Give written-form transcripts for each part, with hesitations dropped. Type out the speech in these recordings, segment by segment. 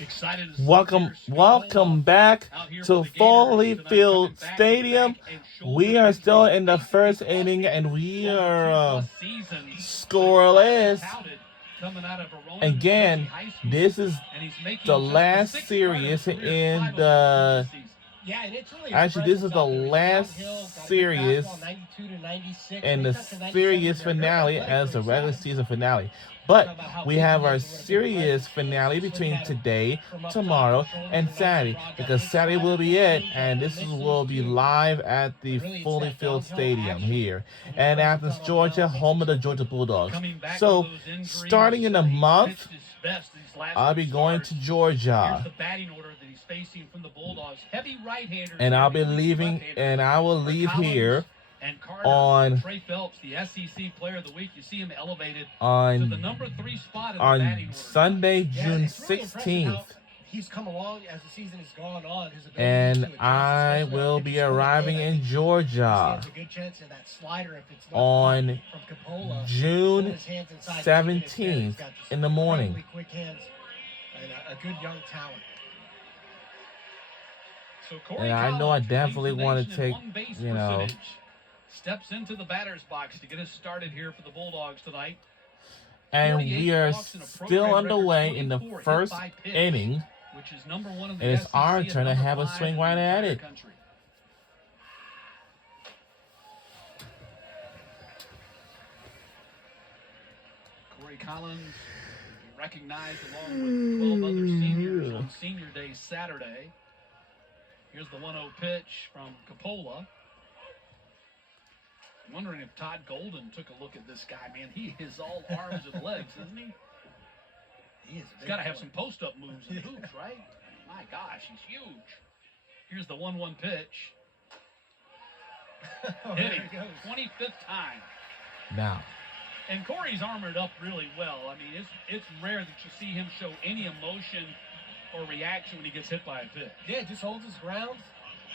Excited to Welcome back to Foley Field Stadium. We are still in the first inning, and we are scoreless. Again, this is the last series in the. Actually, this is the last series in the series finale as the regular season finale. But we have our series finale between today, tomorrow, and Saturday, because Saturday will be it, and this will be live at the Foley Field Stadium here in Athens, Georgia, home of the Georgia Bulldogs. So, starting in a month, I'll be going to Georgia. And I'll be leaving, and I will leave here on Trey Phelps, the SEC Player of the Week. You see him elevated on to the number 3 spot in the on batting order. Sunday, June 16th. He's come along as the season has gone on. His ability And to adjust, I will be arriving in Georgia on June 17th in the morning. Quick hands and a good young talent. So Corey And I know I Collins definitely leads the want to nation in take, on-base you know, percentage. Steps into the batter's box to get us started here for the Bulldogs tonight. and we are still underway in the first inning, which is number 1 in the and it's SEC our and turn to number have a 5 swing in the right at entire it. country. Corey Collins recognized along with 12 other seniors on Senior Day Saturday. Here's the 1-0 pitch from Coppola. I'm wondering if Todd Golden took a look at this guy, man. He is all arms and legs, isn't he? He's got to have some post-up moves and hoops, right? My gosh, he's huge. Here's the 1-1 pitch. Hitting 25th time. Now, and Corey's armored up really well. I mean, it's rare that you see him show any emotion or reaction when he gets hit by a pitch. Yeah, just holds his ground.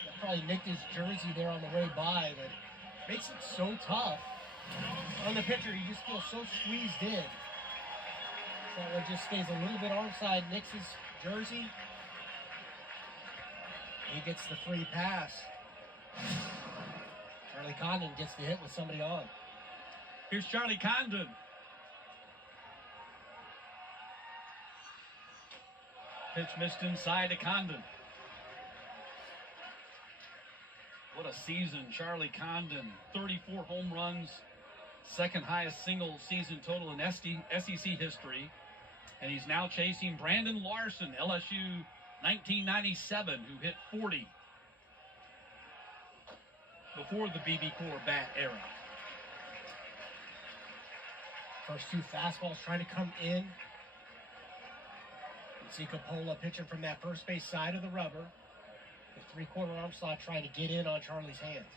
That probably nicked his jersey there on the way by, but makes it so tough. On the pitcher, you just feel so squeezed in. So it just stays a little bit armside, nicks his jersey. He gets the free pass. Charlie Condon gets the hit with somebody on. Here's Charlie Condon. Pitch missed inside to Condon. What a season, Charlie Condon. 34 home runs, second highest single season total in SEC history. And he's now chasing Brandon Larson, LSU 1997, who hit 40 before the BB Core bat era. First 2 fastballs trying to come in. You see Coppola pitching from that first base side of the rubber. The 3-quarter arm slot trying to get in on Charlie's hands.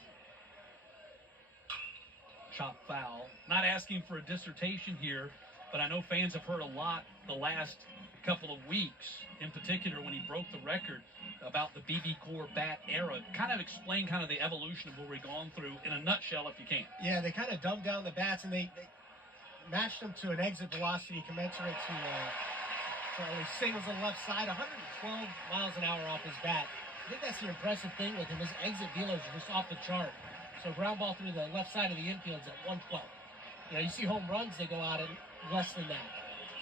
Chop foul. Not asking for a dissertation here, but I know fans have heard a lot the last couple of weeks, in particular when he broke the record, about the BB Core bat era. Kind of explain kind of the evolution of what we've gone through in a nutshell, if you can. Yeah, they kind of dumbed down the bats, and they matched them to an exit velocity commensurate to Charlie singles on the left side, 112 miles an hour off his bat. I think that's the impressive thing with him. His exit velos are just off the chart. So ground ball through the left side of the infield is at 112. You know, you see home runs, they go out at less than that.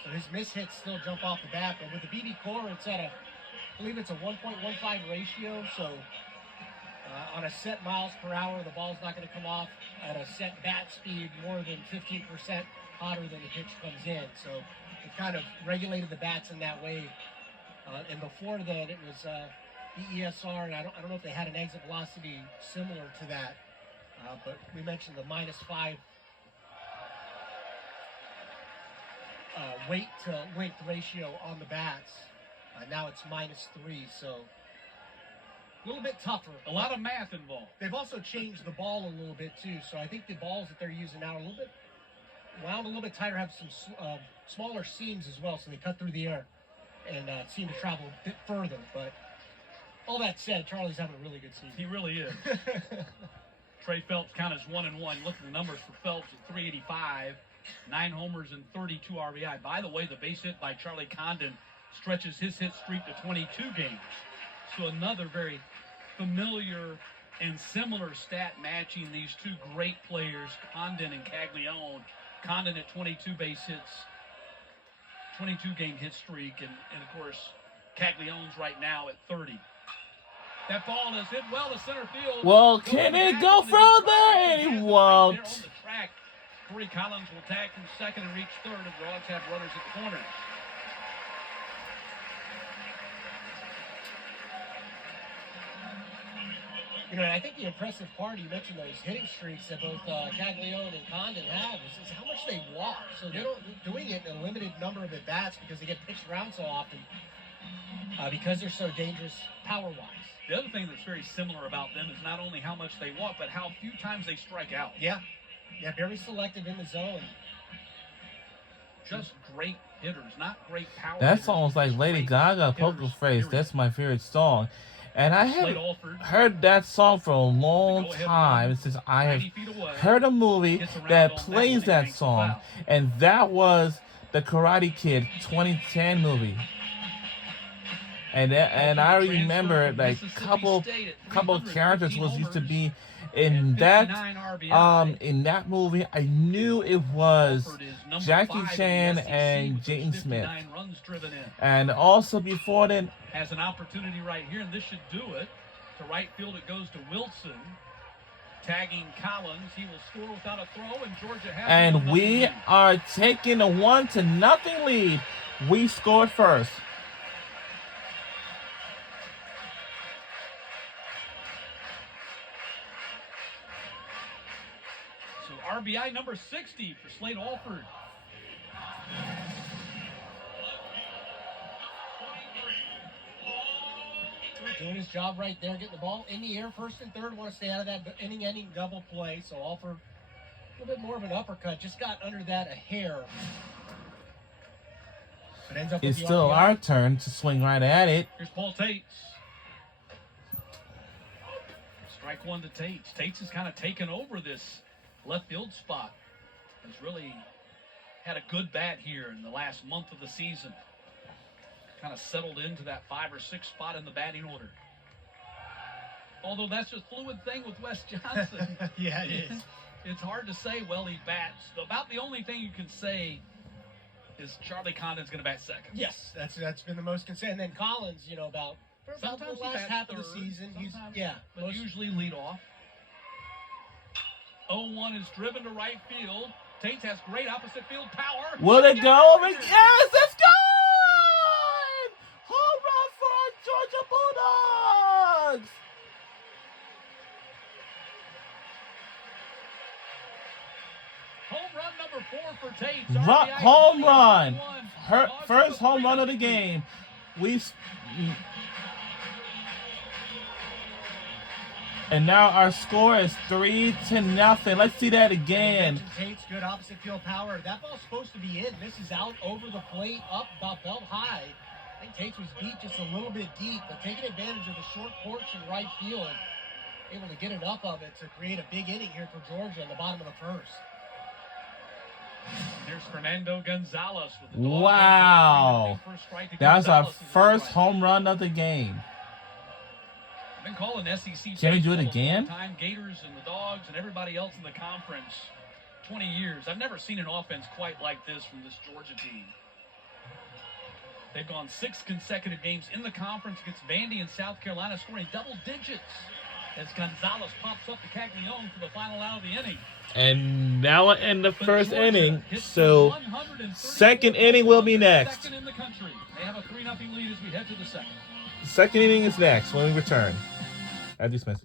So his miss hits still jump off the bat. But with the BB Core, it's at I believe it's a 1.15 ratio. So on a set miles per hour, the ball's not going to come off at a set bat speed more than 15% hotter than the pitch comes in. So it kind of regulated the bats in that way. And before that, it was the ESR, and I don't know if they had an exit velocity similar to that. But we mentioned the -5 weight to length ratio on the bats. Now it's -3, so a little bit tougher. A lot of math involved. They've also changed the ball a little bit too, so I think the balls that they're using now are a little bit wound, a little bit tighter, have some smaller seams as well, so they cut through the air and seem to travel a bit further. But all that said, Charlie's having a really good season. He really is. Trey Phelps counted as 1-1. Look at the numbers for Phelps at 385, 9 homers and 32 RBI. By the way, the base hit by Charlie Condon stretches his hit streak to 22 games. So another very familiar and similar stat matching these two great players, Condon and Caglione. Condon at 22 base hits, 22 game hit streak, and of course, Caglione's right now at 30. That ball is hit well to center field. Well, can it go further? And it won't. On the track. Corey Collins will tag from second and reach third, and the Dogs have runners at the corners. You know, I think the impressive part, you mentioned those hitting streaks that both Caglione and Condon have, is how much they walk. So they're doing it in a limited number of at-bats because they get pitched around so often because they're so dangerous power-wise. The other thing that's very similar about them is not only how much they walk, but how few times they strike out. Yeah, very selective in the zone. Just great hitters, not great power That hitters. song's like Lady Gaga, Poker Face. That's my favorite song. And I haven't heard that song for a long time since I have heard a movie that plays that song. And that was the Karate Kid 2010 movie. And I remember like couple of characters was used to be in that movie. I knew it was Jackie Chan and Jaden Smith. And also before then, has an opportunity right here, and this should do it. To right field, it goes to Wilson. Tagging Collins, he will score without a throw, and Georgia has. And we are taking a 1-0 lead. We scored first. So RBI number 60 for Slade Alford. Doing his job right there, getting the ball in the air, first and third. Want to stay out of that inning double play. So Alford, a little bit more of an uppercut, just got under that a hair. But ends up it's still our turn to swing right at it. Here's Paul Tates. Strike one to Tates. Tates has kind of taken over this left field spot. Has really had a good bat here in the last month of the season. Kind of settled into that 5 or 6 spot in the batting order. Although that's just a fluid thing with Wes Johnson. Yeah, it is. It's hard to say, well, he bats. About the only thing you can say is Charlie Condon's going to bat second. Yes, that's been the most consistent. And then Collins, you know, about sometimes the last half of the season, but usually lead off. 0-1 is driven to right field. Tates has great opposite field power. Will it go over? Yes, let's go! Home run for Georgia Bulldogs! Home run number 4 for Tates. Home run. Her first home run of the game. And now our score is 3-0. Let's see that again. Tate's good opposite field power. That ball's supposed to be in. This is out over the plate, up about belt high. I think Tates was beat just a little bit deep, but taking advantage of the short porch in right field, able to get enough of it to create a big inning here for Georgia in the bottom of the first. There's Fernando Gonzalez with the wow. That's our first home run of the game. I've been calling SEC. Can we do it again? Time Gators and the Dogs and everybody else in the conference 20 years. I've never seen an offense quite like this from this Georgia team. They've gone 6 consecutive games in the conference against Vandy and South Carolina, scoring double digits as Gonzalez pops up to Caglione for the final out of the inning. And now we're in the first inning, so second inning will be next. Second in the country. They have a 3-0 lead as we head to the second. Second inning is next when we return. Add this message.